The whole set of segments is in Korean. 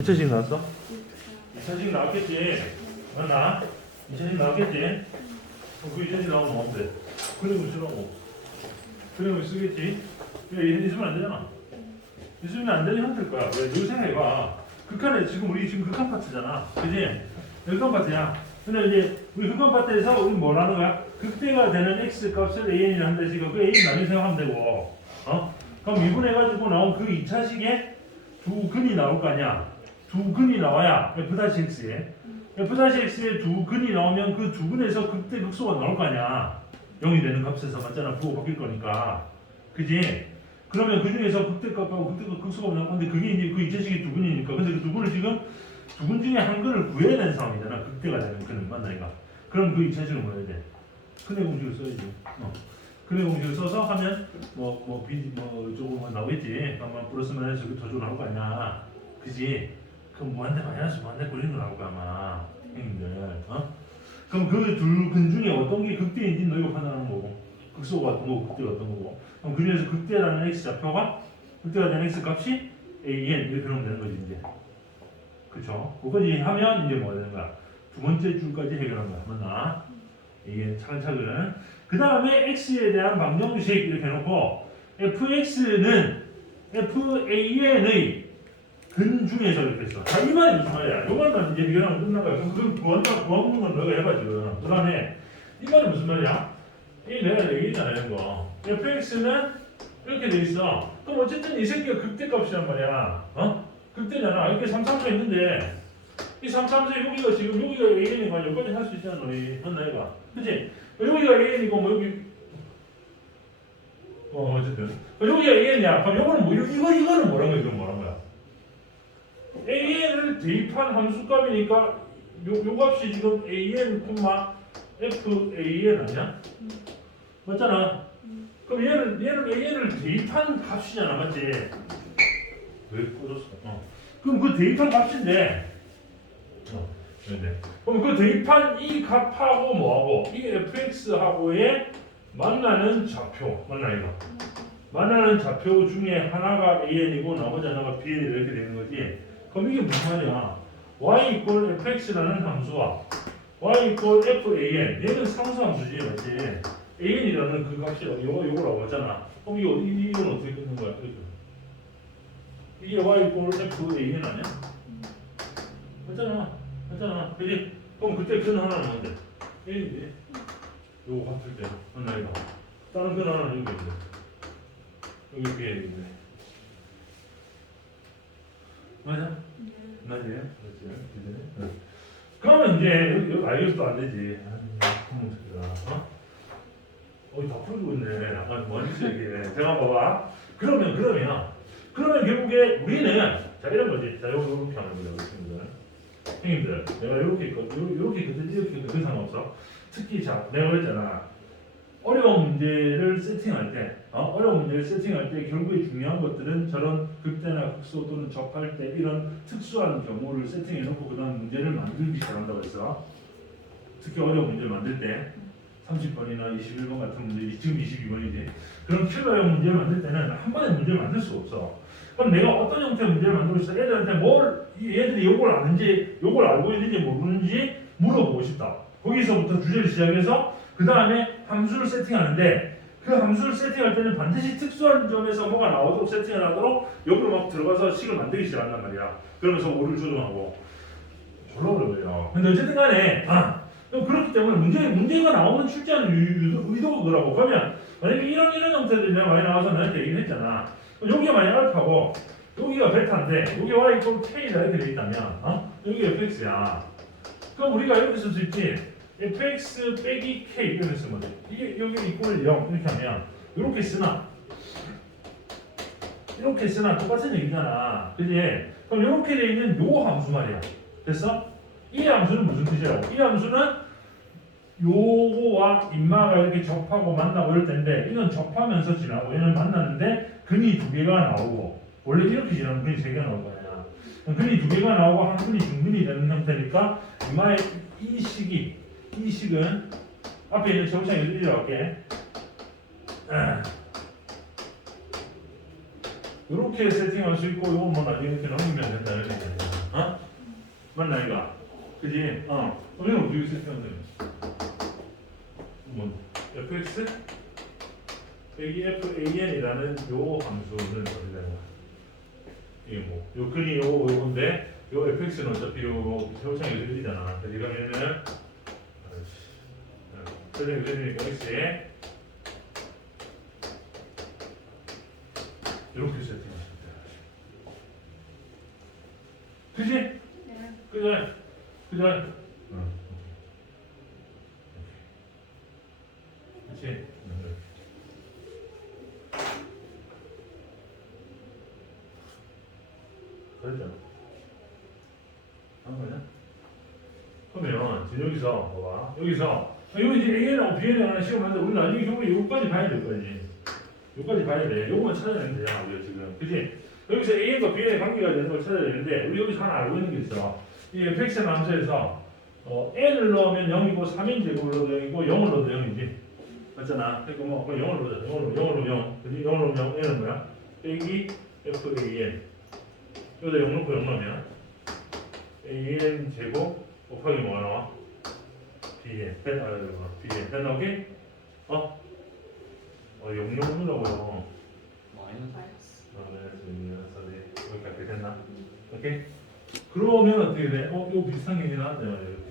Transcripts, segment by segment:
2차식 나왔어? 2차식 나왔겠지? 맞나? 2차식 나왔겠지? 그럼 그 2차식 나오면 뭔데? 그림을 쓰라고 그림을 쓰겠지? 야, 얘 있으면 안 되잖아 있으면 안 되는 형태일 거야 왜? 너 생각해봐 극한에 지금 우리 지금 극한 파트잖아 그지? 극한 파트야 근데 이제 우리 극한 파트에서 우리 뭐라는 거야? 극대가 되는 x 값을 an이라 한다 지금 그 a 나중에 생각하면 되고 어? 그럼 미분해가지고 나온 그 2차식에 두 근이 나올 거 아니야 두 근이 나와야 f-x에. f-x에 두 근이 나오면 그 두 근에서 극대 극소가 나올 거 아니야 0이 되는 값에서 맞잖아. 부호 바뀔 거니까. 그지? 그러면 그 중에서 극대 값하고 극대 값 극소가 나올 건데 그게 이제 그 이차식이 두 근이니까. 근데 그 두 근을 지금 두 근 중에 한 근을 구해야 되는 상황이잖아 극대가 되는 근은 맞나 이가. 그럼 그 이차식을 뭐 해야 돼? 근의 공식을 써야지. 어. 근의 공식을 써서 하면 뭐뭐 비뭐 조금 뭐 나오겠지. 아마 플러스 마이너스 여기 더주고 나올 거 아니야. 그지? 그럼 무한대 마이너스 무한대 꼴리는 거 나올 거야 아마 형님들 어? 그럼 그 둘 근 중에 어떤 게 극대인지 너희가 판단하는 거고 극소가 어떤 거고 극대가 어떤 거고 그럼 그 중에서 극대라는 x 좌표가 극대가 되는 x 값이 an 이렇게 넣으면 되는 거지 이제 그쵸? 그거까지 하면 이제 뭐가 되는 거야 두 번째 줄까지 해결한 거야 맞나? 이게 차근차근 그 다음에 x에 대한 방정식 이렇게 해놓고 fx는 fan의 근 중에서 이렇게 했어. 자, 이 말이 무슨 말이야? 요말만 이제 해결하면 끝난 거야. 그럼 그 구한다, 구하는 건 너가 해봐, 지금. 그 다음에, 이 말이 무슨 말이야? 이 내가 얘기했잖아, 이거. fx는 이렇게 돼 있어. 그럼 어쨌든 이 새끼가 극대 값이란 말이야. 어? 극대잖아. 이렇게 3, 3수 있는데, 이 3, 3수 여기가 지금, 여기가 an이니까 여기까지 할 수 있잖아, 너희. 맞나, 이거? 그치? 여기가 an이고, 뭐, 여기. 어, 어쨌든. 여기가 an이야. 그럼 요거는 뭐, 이거, 이거는 이거 뭐란 거 대입한 함수값이니까 요, 요 값이 지금 AN, FAN 아니야? 맞잖아. 그럼 얘는 얘는 AN을 대입한 값이잖아, 맞지? 왜 꺼졌어? 어. 그럼 그 대입한 값인데, 어, 네. 그럼 그 대입한 이 값하고 뭐하고 이 fx하고의 만나는 좌표, 맞나 이거? 만나는 좌표 중에 하나가 AN이고 나머지 하나가 BN이 이렇게 되는 거지. 그럼 이게 무슨 말이야? y 이퀄 fx라는 함수와 y 이퀄 fan 얘는 상수 함수지 맞지? an이라는 그 요거 요거라고 하잖아. 그럼 이거 이- 이건 어떻게 끊는 거야? 그죠? 이게 y 이퀄 fan 아니야? 맞잖아, 맞잖아. 그지? 그럼 그때 근 하나는 뭔데? an이지. 요거 같을 때 하나 이거. 다른 근 하나는 여기 있는데 여기 bn인데. 맞아? 맞아요? 그렇죠. 그죠? 그러면 이제 알려도 안 되지. 어? 어이 다 풀어주고 있네. 아까 뭐지 이게. 제가 봐봐. 그러면 그러면 그러면 결국에 우리는 자 이런 거지. 자 요거 이렇게 하는 거죠, 친구들. 형님들, 내가 이렇게. 이렇게. 이렇게. 그 상관없어. 특히 자 내가 그랬잖아. 어려운 문제를 세팅할 때, 어? 어려운 문제를 세팅할 때 결국에 중요한 것들은 저런 극대나 극소 또는 접할 때 이런 특수한 경우를 세팅해 놓고 그다음 문제를 만들기 시작한다고 했어. 특히 어려운 문제를 만들 때 30번이나 21번 같은 문제, 지금 22번이지. 그런 킬러형 문제를 만들 때는 한 번에 문제를 만들 수가 없어. 그럼 내가 어떤 형태의 문제를 만들고 있어? 애들한테 뭘, 이 애들이 요걸 아는지, 요걸 알고 있는지 모르는지 물어보고 싶다. 거기서부터 주제를 시작해서 그 다음에 함수를 세팅하는데 그 함수를 세팅할 때는 반드시 특수한 점에서 뭐가 나오도록 세팅을 하도록 여기로 막 들어가서 식을 만들기 시작한단 말이야. 그러면서 오를 조정하고 졸라 어려워요. 근데 어쨌든 간에 아 그렇기 때문에 문제 문제가 나오는 출제하는 의도가 그러고 그러면 만약에 이런 이런 형태들이 내가 많이 나와서 너한테 얘기를 했잖아. 여기가 만약 알파고 여기가 베타인데 여기 y 이퀄 k다 이렇게 돼 있다면 어? 여기 fx야. 그럼 우리가 이렇게 쓸 수 있지. Fx 빼기 k 이렇게 쓰면 돼. 이게 여기 이퀄 0 이렇게 하면 이렇게 쓰나 이렇게 쓰나 똑같은 얘기잖아. 그지? 그럼 이렇게 돼 있는 요 함수 말이야. 됐어? 이 함수는 무슨 뜻이라고? 이 함수는 요거와 인마가 이렇게 접하고 만나고 이럴 텐데 이건 접하면서 지나고 얘는 만났는데 근이 두 개가 나오고 원래 이렇게 지나면 근이 세 개가 나올 거야. 근이 두 개가 나오고 한 근이 중근이 되는 형태니까 이마의 이 식이 이 식은 앞에 있는 정창이 이리로 할게. 이렇게 세팅할 수 있고 요거 뭐 나중에 이렇게 넘기면 된다 이렇게 된다. 어? 맞나 이거? 그지? 어. 그러면 어떻게 돼? 뭐 fx 빼기 fan이라는 요 함수는 어떻게 되는 거야? 이게 뭐, 요 근이 요 요건데 요 fx는 어차피 요 세우창이 들리잖아. 그러니까 그러 그러니까 그러니까 x에 이렇게 세팅하시면 돼. 그지? 네. 그죠? 그죠? 응. 그치? 응. 그랬잖아. 한 거냐? 그러면 지금 여기서 봐봐. 여기서 아, 여기 이제 A랑 B랑 시험 하는데 우리 나중에 결국에 요거까지 봐야 될 거지. 요까지 봐야 돼. 요거만 찾아내면 되잖아 우리가 지금. 그치? 여기서 A과 B의 관계가 되는 걸 찾아야 되는데 우리 여기서 하나 알고 있는 게 있어. 이 fx 함수에서 어, n을 넣으면 0이고 3인 제곱을 넣어도 0이고 0을 넣어도 0이지. 맞잖아. 그러니까 뭐 0을 넣자. 0을 0으로 0. 그지? 0을 넣으면 0. n은 뭐야? 빼기 fan. 여기다 0 넣고 0 넣으면 an 제곱 곱하기 뭐가 나와? Bn. pen, 아, 이거 pen 나오게? 어? 어, 0 0 넣으라고요. 마이너스 마이너스. 아, 네, 여기까지 됐나? 오케이? 그러면 어떻게 돼? 어, 이거 비슷한 게 나왔네, 이렇게.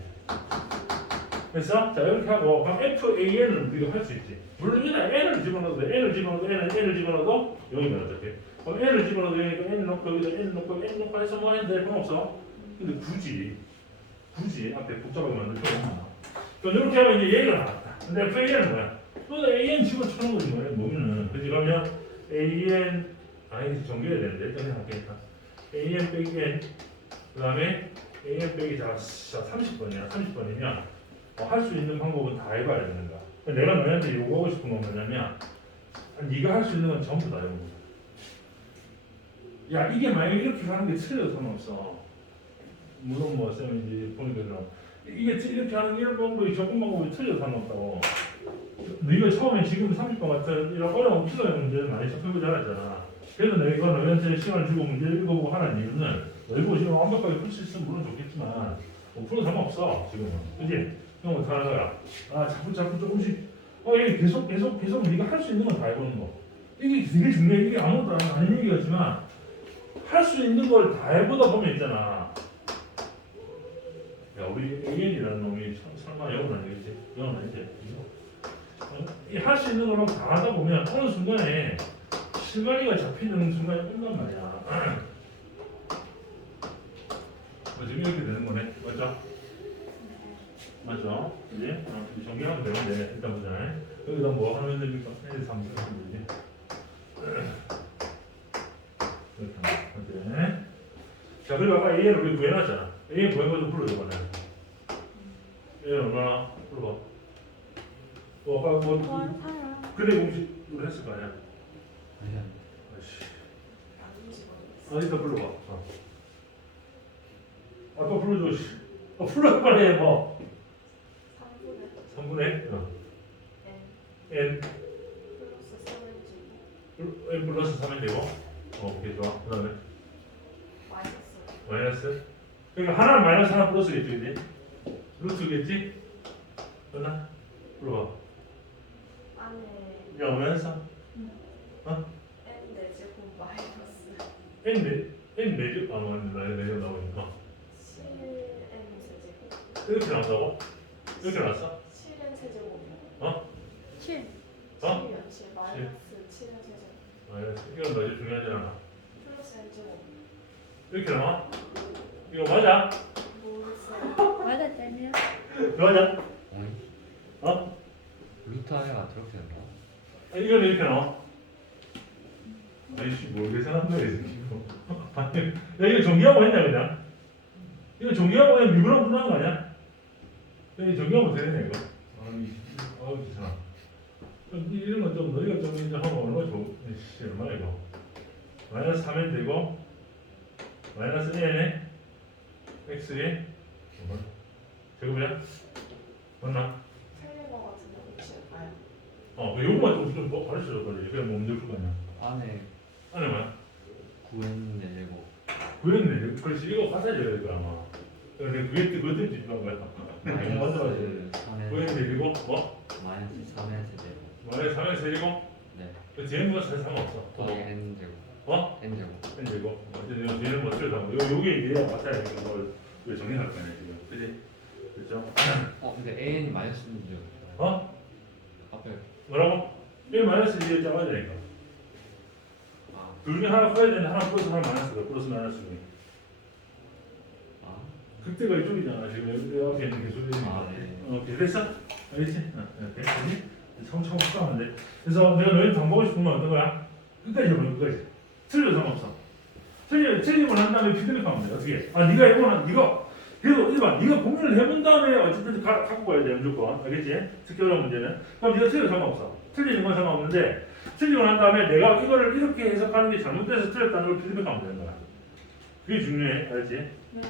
그래서 자 이렇게 하고 그럼 FAN을 우리가 할 수 있지. 물론 여기다 N을 집어넣어도 돼. N을 집어넣어도 N을 N을 집어넣어도 0이면 어차피. 그럼 N을 집어넣어도 0이니까 N 넣고 여기다 N 넣고 N 넣고 해서 뭐 하는데 상관없어. 근데 굳이 굳이 앞에 복잡하게 만들 필요 없나? 이렇게 하면 이제 얘가 나왔다. 근데 FAN은 뭐야? 여기다 AN 집어넣는 거지 뭐야? 뭐면은 그지? 그러면 AN 아니 정리해야 되는데 일단 할게니까. AN 빼기 N. 그 다음에 AN 빼기 자 30번이야. 30번이면 어, 할수 있는 방법은 다 해봐야 근데 내가 너희한테 요구하고 싶은 건 뭐냐면 아, 네가 할 수 있는 건 전부 다 해보는 거야 야 이게 만약에 이렇게 가는 게 틀려도 상관없어 물론 뭐 쌤이 이제 보니까 그럼 이게 이렇게 하는 이런 방법이 접근 방법이 틀려도 상관없다고. 네가 처음에 지금 30번 같은 이런 어려운 필요한 문제를 많이 접해보지 않았잖아. 그래서 내가 이거 너희한테 시간을 주고 문제 읽어보고 하는 이유는 너희가 지금 완벽하게 풀 수 있으면 물론 좋겠지만 뭐 풀어도 상관없어 지금은. 그지? 형 못하는 거야 아 자꾸 자꾸 조금씩. 어 이게 계속 계속 계속 네가 할 수 있는 건 다 해보는 거. 이게 되게 중요해. 이게 아무것도 안- 아닌 얘기였지만 할 수 있는 걸 다 해보다 보면 있잖아 야 우리 AN이라는 놈이 참- 설마 영은 아니겠지? 영은 아니지 할수 있는 걸만 다 하다 보면 어느 순간에 실마리가 잡히는 순간이 온단 말이야. 뭐 지금 이렇게 되는 거네, 맞죠? 맞죠? 이제 어, 이제 정리하면 되는데 일단 보자. 여기다 뭐 하면 됩니까? N 3 쓰면 되지. 이렇게 하면 돼. 자 그리고 아까 A를 우리 구해놨잖아. A 구한 거좀 불러줘 봐. A 얼마나 불러봐. 어, 아까 뭐. 그래 공식으로 했을 거 아니야? 아니야 아이씨. 안 아, 이따 불러봐. 어. 아빠 불러줘. 씨. 아, 불러 빨리 해, 뭐. 3분의 3분의 어. n n 플러스 3을 n 플러스 3이 되고. 어, 오케이 좋아. 그다음에 마이너스 마이너스. 그러니까 하나는 마이너스 하나 플러스겠지, 그 지? 루트겠지? 맞나? 불러봐. 안에 야, 마이너스 n 내제곱 마이너스 n 네 n 네죠? 아, 맞네. 나 네죠 나오니까. 7n 세제곱 이렇게 나온다고? 이렇게 나왔어? 7n 세제곱 어? 7 어? 7이요 7 마이너스 7n 세제곱 마이너스. 이건 너 이제 중요하지 않아. 플러스 n 제곱 이렇게 나와? 이거 맞아? 맞아? 어이 어? 루트 안에가 저렇게 된다 아, 이건 이렇게 나와. 아이씨 뭘 계산한 거야 지금. 아니, 야 이거 정리하고 했냐 그냥? 이거 정리하고 그냥 미분하고 끝난 거 아니야? 야 이거 정리하면 되네 이거. 아니, 아우 귀찮아. 좀 이- 이런 거좀 너희가 좀 이제 하면 얼마나 좋? 씨 얼마나 이거? 마이너스 3엔 되고 마이너스 1에 x에 얼마? 제곱이야? 맞나? 틀린 거 같은데 혹시 알까요? 어, 그 요거만 좀, 좀더 가르쳐줘, 빨리. 그냥 뭐 문제 풀거 아니야. 안에 안에 뭐야? 9n 4제곱 구했네. 그렇지, 이거 될 거야, 아마. 근데 그게 그것 때문에 중요한 거야. 마이너스 그게 3의 되고 뭐? 마이너스 3의 세제곱 만약에 3의 세제곱? 네그 뒤에는 뭐 사실 상관없어. 더하기 n 제곱 어? n 제곱 세제곱. 어쨌든 뒤에는 뭐 틀려 상관. 요 요게 이래야 맞아야 되는 걸 이거 정리할 거네 지금. 그지? 그렇죠? 어 근데 an이 마이너스 1이죠 어? 앞에 뭐라고? 1 마이너스 2에 잡아야 되니까. 아, 둘 중에 하나 커야 되는데 하나 플러스 하나 마이너스가 플러스 마이너스 중에. 아 극대가 이쪽이잖아 지금 여기 앞에 있는 게 소리니까. 아, 네. 어, 오케이 됐어? 알겠지? 어, 어, 됐지? 청청 확정하면 돼. 그래서 내가 너희 당보고 싶은 건 어떤 거야? 끝까지 해보는 끝까지. 틀려도 상관없어. 틀리 틀리고 난 다음에 피드백하면 돼. 어떻게? 아 네가 해보는 이거 그리고 이봐 네가 공부를 해본 다음에 어쨌든 가, 갖고 가야 돼 무조건 알겠지? 특히 어려운 문제는 그럼 네가 틀려도 상관없어. 틀리는 건 상관없는데 틀리고 난 다음에 내가 이거를 이렇게 해석하는 게 잘못돼서 틀렸다는 걸 피드백하면 되는 거야. 그게 중요해, 알지? 네.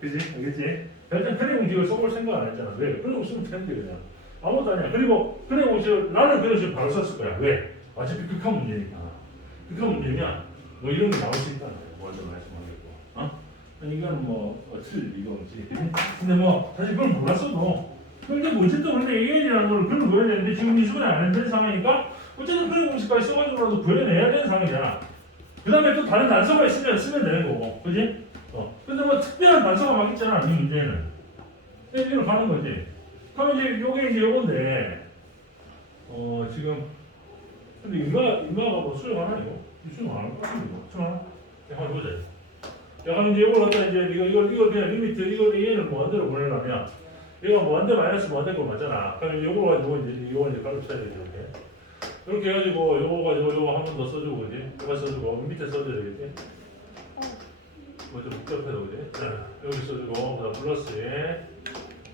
그지? 알겠지? 일단 그래 공식을 써볼 생각 안 했잖아. 왜? 그래 공식은 되는데 그냥 아무것도 아니야. 그리고 그래 공식을 나는 그래 공식 바로 썼을 거야. 왜? 어차피 극한 문제니까. 극한 문제면 뭐 이런 게 나올 수 있다는 거야. 먼저 말씀하겠고. 어? 이건 뭐 어, 틀 이거 없지. 근데 뭐 사실 그걸 몰랐어도 근데 뭐 어쨌든 근데 AN이라는 걸 그런 걸 구해야 되는데 지금 이 순간에 안 되는 상황이니까 어쨌든 그래 공식까지 써가지고라도 구해내야 되는 상황이잖아. 그 다음에 또 다른 단서가 있으면 쓰면 되는 거고. 그지? 어. 근데 뭐 특별한 단서가 막 있잖아, 이 문제는. 이리로 가는 거지. 그럼 이제 요게 이제 요건데, 어, 지금, 근데 이마, 이마가 뭐 수령 안 하고, 수령 안할것 같은데, 뭐. 수령 하나? 야, 한번 보자. 야, 그럼 이제 요걸 갖다 이제, 이거, 이거, 이거 그냥 리미트, 이거, 얘를 뭐한대로 보내려면, 이거 뭐한대 마이너스 뭐한대 거 맞잖아. 그럼 요걸 가지고 이제, 이거 이제 가르쳐야 되지, 이렇게. 이렇게 해가지고, 요거 가지고, 요거 한 번 더 써주고, 그지? 이거 써주고, 밑에 써줘야 되겠지? 뭐좀 복잡해도 그지? 자, 여기 써주고 그다음 플러스 에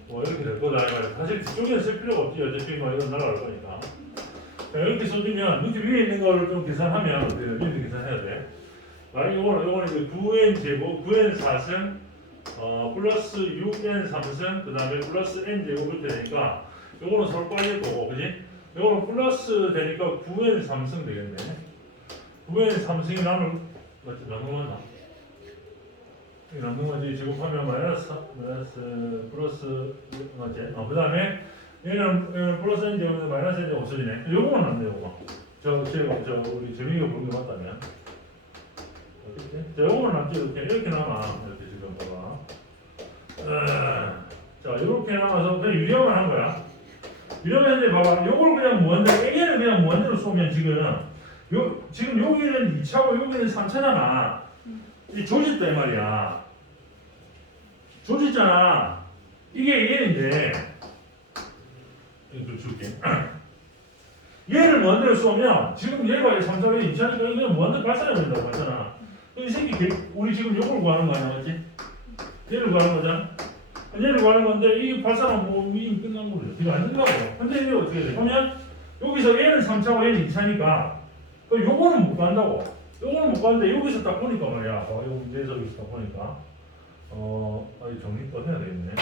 뭐 이렇게 될 거다. 사실 뒤쪽에는 쓸 필요가 없지 어차피 뭐 이건 날아갈 거니까 자 이렇게 써주면 밑에 위에 있는 거를 좀 계산하면? 밑에 계산해야 돼 만약 요거는 요거는 이제 9n 제곱 9n 4승 어 플러스 6n 3승 그 다음에 플러스 n 제곱 이렇게 되니까 요거는 서로 빠질 거고 그지? 요거는 플러스 되니까 9n 3승 되겠네 9n 3승이 나눌 맞지? 남는 거지 제곱하면 마이너스 마이너스 플러스 맞지? 어, 그 다음에 얘는 얘는 플러스 n 제곱에서 마이너스 n 제곱 없어지네. 요거만 남네 요거. 저 제가 저 우리 재민이가 보는 게 맞다면. 자 요거만 남지 이렇게 이렇게 남아 이렇게 지금 봐봐. 어, 자 이렇게 남아서 그냥 유리화만 한 거야. 유리화했는데 봐봐 요걸 그냥 무한대 A는 그냥 무한대로 쏘면 지금 요 지금 여기는 2차고 여기는 3차잖아. 이 조졌다 이 말이야. 조졌잖아. 이게 얘인데 이거 줄게. 얘를 무한대로 쏘면 지금 얘가 3차로 2차니까 이거 무한대로 발산해야 된다고 했잖아. 이 개- 우리 지금 요걸 구하는 거 아니야, 맞지? 얘를 구하는 거잖아. 얘를 구하는 건데 이게 발산하면 뭐 이미 끝난 거죠. 이거 안 된다고. 근데 이게 어떻게 돼? 그러면 여기서 얘는 3차고 얘는 2차니까 그 요거는 못 간다고. 요거는 못 가는데 여기서 딱 보니까 말이야. 어, 요 문제에서 딱 보니까 어, 아, 이 정리 또 해야 되겠네.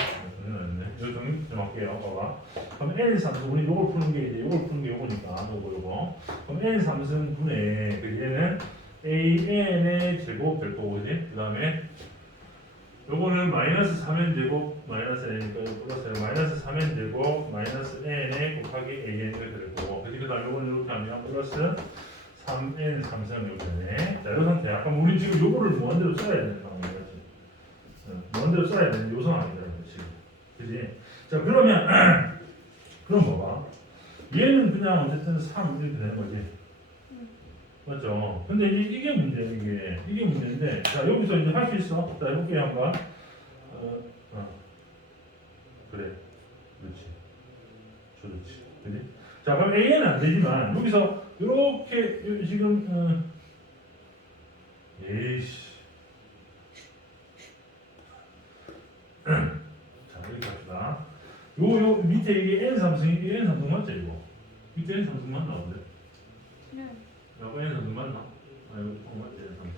정리했네. 요 정리 좀 할게요. 봐봐. 그럼 n 3승 우리 요걸 푸는 게 이제 요걸 푸는 게 요거니까 요거 요거. 그럼 n 3승 분의 그 얘는 an의 제곱 될 거고 그지? 그 다음에 요거는 마이너스 3n 제곱 마이너스 n이니까 이거 플러스 마이너스 3n 제곱 마이너스 n에 곱하기 an을 될 거고 그지? 그 다음 요거는 이렇게 하면 플러스 3n 3승 이렇게 되네. 자, 이 상태. 아까 우리 지금 요거를 무한대로 써야 되는 상황이지. 무한대로 써야 되는 요 상황이다, 지금. 그지? 자, 그러면 그럼 봐봐. 얘는 그냥 어쨌든 3 이렇게 되는 거지. 맞죠? 근데 이게, 이게 문제, 이게. 이게 문제인데, 자, 여기서 이제 할 수 있어. 자, 해볼게요, 한번. 어, 어. 그래. 그렇지. 좋지. 그지? 자, 그럼 A는 안 되지만, 여기서 이렇게 요- 지금 어, 에이씨 자 여기 갑시다 요 요 밑에 이게 N 삼성이 이게 N 삼성 맞죠 이거 밑에 N 삼성 맞나 본데 네. 여기 N 삼성 맞나 아 맞지 N 삼성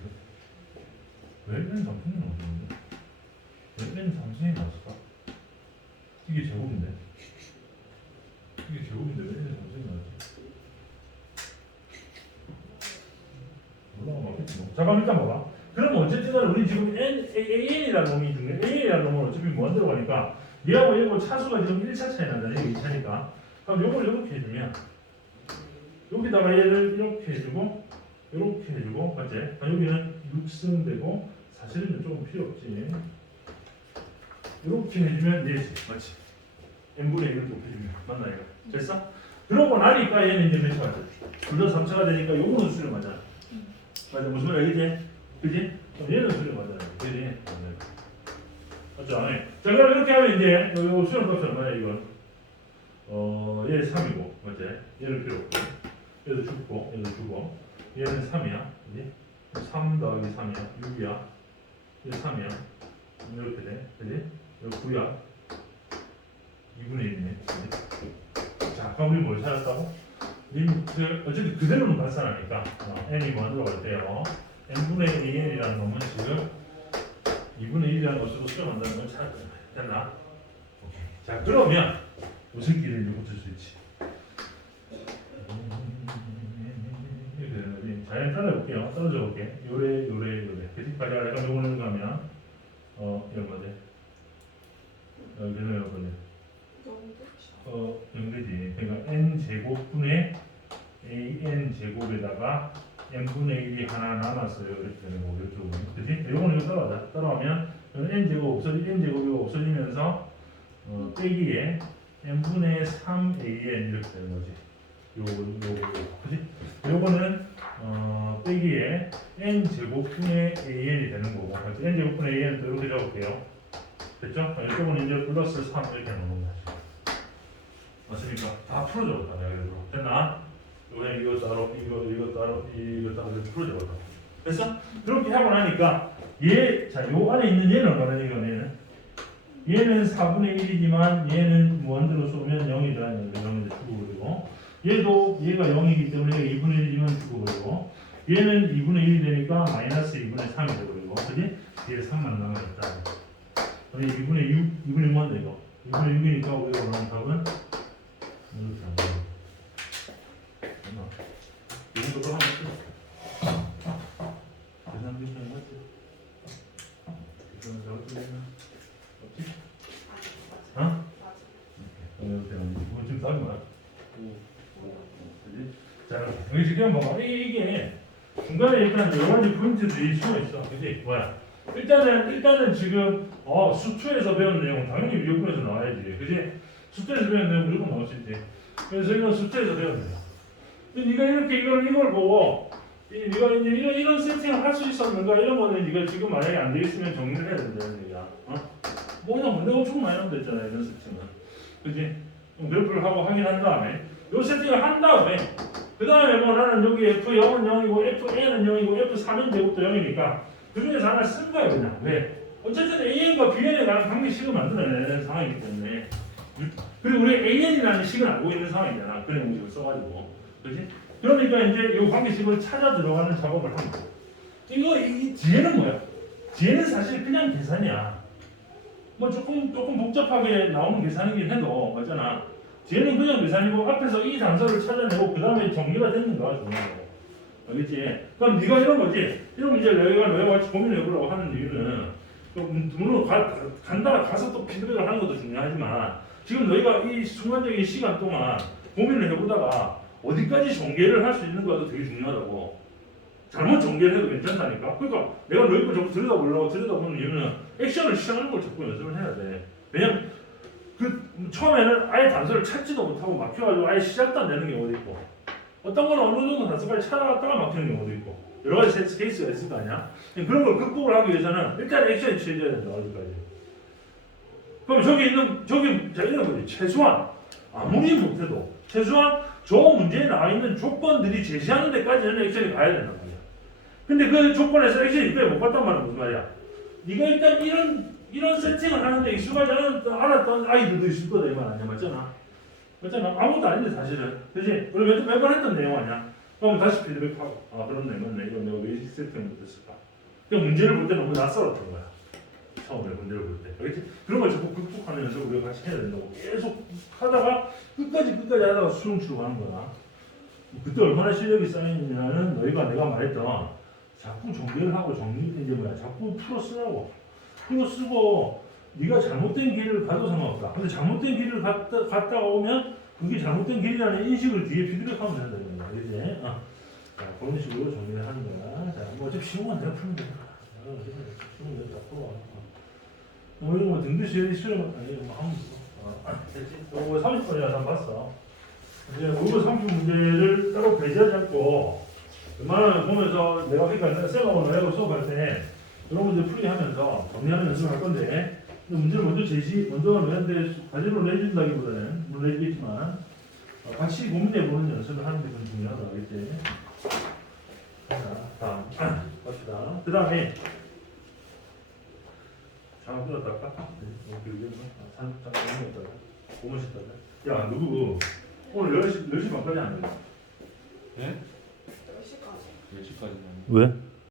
왜 N 삼성이 나오는데 왜 N 삼성이 나왔을까 이게 제곱인데 이게 제곱인데 왜 N 삼성이 나왔지 올라가 맞겠지 뭐. 잠깐 일단 봐봐. 그럼 어쨌든 우리 지금 N, AN이라는 놈이 있는데 AN이라는 놈은 어차피 뭐 들어가니까 얘하고 얘하고 차수가 지금 1차 차이 난다. 이게 2차니까. 그럼 요걸 이렇게 해주면 여기다가 얘를 이렇게 해주고 이렇게 해주고 맞지? 아, 여기는 6승 되고 사실은 조금 필요 없지. 이렇게 해주면 4지. 맞지? n분의 1을 곱해주면 맞나 이거? 됐어? 그러고 나니까 얘는 이제 몇차 맞아? 둘다 3차가 되니까 요거는 수렴 맞아. 맞아 무슨 말이야 그지? 그지? 그럼 얘는 수렴 맞아. 그지? 맞죠? 네. 자 그럼 이렇게 하면 이제 요, 요 수렴 값이 얼마야 이건? 어 얘는 3이고 맞지? 얘는 필요 없고 얘도 죽고 얘도 주고 얘는 3이야. 그지? 3 더하기 3이야. 6이야. 얘 3이야. 이렇게 돼. 그지? 여기 9야. 2분의 1이네. 자 그럼 우리 뭘 찾았다고? 님, 그, 어쨌든 그대로는 발산하니까. 어, n이 뭐 들어갈 때요. n분의 2n이라는 놈은 지금 2분의 1이라는 것으로 수렴한다는 걸 찾았다. 됐나? 오케이. 자 그러면 무슨 길을 붙일 수 있지? 이렇게 거지 자 일단 따라볼게요 떨어져 볼게 요래 요래 요래 계속까지 내가 요거는 가면 어 이런 거지 여기는 이런 거지. 어, 연되지. 그러니까 n 제곱분의 a n 제곱에다가 n 분의 1이 하나 남았어요. 이렇게 되는 거고 이쪽은. 그지? 이거는 이거 따라가자. 따라가면 n 제곱 없어지 n 제곱이 없어지면서 어, 빼기에 n 분의 3 a n 이렇게 되는 거지. 요거 요거 요거. 그지? 요거는 어, 빼기에 n 제곱분의 a n이 되는 거고. n 제곱분의 a n 또 이렇게 적을게요. 됐죠? 이쪽은 이제 플러스 3 이렇게 놓는 거지. 맞습니까? 다 풀어줘 다 내가 그래도 됐나? 이번에 이거 따로 이거 이거 따로 이거 따로 이렇게 풀어줘 됐어? 그렇게 하고 나니까 얘자요 안에 있는 얘는 얼마나 이거 얘는 얘는 4분의 1이지만 얘는 무한대로 쏘면 0이다 0인데 죽어버리고 얘도 얘가 0이기 때문에 2분의 1이면 죽어버리고 얘는 2분의 1이 되니까 마이너스 2분의 3이 되버리고 그지? 얘 3만 남아있다 그럼 2분의 6 2분의 6만 이거 2분의 6이니까 우리가 원하는 답은 이렇게 안 돼요. 얼마? 이 정도로 하면 끝. 계산 비슷한 거 같지? 계산 잘못 되나? 없지? 어? 맞아. 이렇게 하면 이거 지금 답이 뭐야? 그지? 봐봐. 이- 이게 중간에 일단 여러 가지 포인트들이 숨어 있어. 그지? 뭐야? 일단은 일단은 지금 어 수투에서 배운 내용 당연히 미역분에서 나와야지. 그지? 수투에서 배운 내용 무조건 나올 수 있지. 그래서 이건 수투에서 배웠네요. 근데 네가 이렇게 이걸 이걸 보고 이, 네가 이제 이런 이런 세팅을 할 수 있었는가 이런 거는 네가 지금 만약에 안돼 있으면 정리를 해야 된다는 얘기야. 어? 뭐냐 문제 엄청 많이 나온다 했잖아 이런 세팅은. 그지? 그럼 그래프를 하고 확인한 다음에 요 세팅을 한 다음에 그 다음에 뭐 나는 여기 F0은 0이고 FN은 0이고 F3은 제곱도 0이니까 그 중에서 하나 쓴 거야 그냥. 왜? 어쨌든 AN과 BN에 관한 관계식을 만들어내는 상황이기 때문에. 그리고 우리 AN이라는 식을 알고 있는 상황이잖아. 그런 공식을 써가지고. 그렇지? 그러니까 이제 이 관계식을 찾아 들어가는 작업을 하는 거야. 이거 이 뒤에는 뭐야? 뒤에는 사실 그냥 계산이야. 뭐 조금 조금 복잡하게 나오는 계산이긴 해도 맞잖아 뒤에는 그냥 계산이고 앞에서 이 단서를 찾아내고 그 다음에 정리가 됐는가 중요한 거 알겠지? 그럼 네가 이런 거지? 이런 이제 내가 너희와 같이 고민해보라고 하는 이유는 좀 물론 가, 간다 가서 또 피드백을 하는 것도 중요하지만 지금 너희가 이 순간적인 시간 동안 고민을 해보다가 어디까지 전개를 할 수 있는 가도 되게 중요하다고. 잘못 전개를 해도 괜찮다니까. 그러니까 내가 너희 걸 자꾸 들여다보려고 들여다보는 이유는 액션을 취하는 걸 자꾸 연습을 해야 돼. 왜냐면 그 처음에는 아예 단서를 찾지도 못하고 막혀가지고 아예 시작도 안 되는 경우도 있고 어떤 거는 어느 정도 단서까지 찾아갔다가 막히는 경우도 있고 여러 가지 케이스- 케이스가 있을 거 아니야? 그런 걸 극복을 하기 위해서는 일단 액션이 취해져야 된다 어디까지. 그럼 저기 있는 저기 자 이런 거지. 최소한 아무리 못해도 최소한 저 문제에 나와 있는 조건들이 제시하는 데까지는 액션이 가야 된단 말이야. 근데 그 조건에서 액션이 이때 못 갔단 말은 무슨 말이야? 네가 일단 이런 이런 세팅을 하는데 않았던, 않았던 아이들도 있을 거다 이 말 아니야. 맞잖아. 맞잖아. 아무것도 아닌데 사실은. 그지? 우리 매번, 매번 했던 내용 아니야? 그럼 다시 피드백하고. 아 그렇네 맞네 이거 내가 왜 세팅을 못했을까? 그 문제를 볼 때 너무 낯설었던 거야. 처음에 문제를 볼때. 알겠지? 그런 걸 자꾸 극복하면서 우리가 같이 해야 된다고 계속 하다가 끝까지 끝까지 하다가 수능 치러 가는 거야. 그때 얼마나 실력이 쌓이느냐는 너희가 내가 말했던 자꾸 정리를 하고 정리 이제 뭐야? 자꾸 풀어 쓰라고 풀어 쓰고 네가 잘못된 길을 가도 상관없다. 근데 잘못된 길을 갔다, 갔다가 오면 그게 잘못된 길이라는 인식을 뒤에 피드백하면 된다 이거야. 그지? 어. 자 그런 식으로 정리를 하는 거야. 자, 뭐 어차피 쉬운 건 내가 풀면. 어, 쉬운 건 내가 풀어. 어. 뭐 이런 거 등급시 수령 아니 뭐 하면 있어. 어, 됐지? 요거 30번이야 난 봤어. 이제 요거 30 문제를 따로 배제하지 않고 웬만하면 보면서 내가 그러니까 쌤하고 너하고 수업할 때 문제 풀이하면서 정리하는 연습을 할 건데 문제를 먼저 제시 먼저 너한테 과제로 내준다기보다는 물론 내주겠지만 어, 같이 고민해 보는 연습을 하는 게 좀 중요하다 알겠지? 자 다음 갑시다 그 다음에 장학 끊었다 아까? 네, 아, 산 장학 끊었다가 고문 싶다가 야 누구 오늘 10시, 10시 반까지 안 돼? 네? 10시까지. 10시까지는 왜?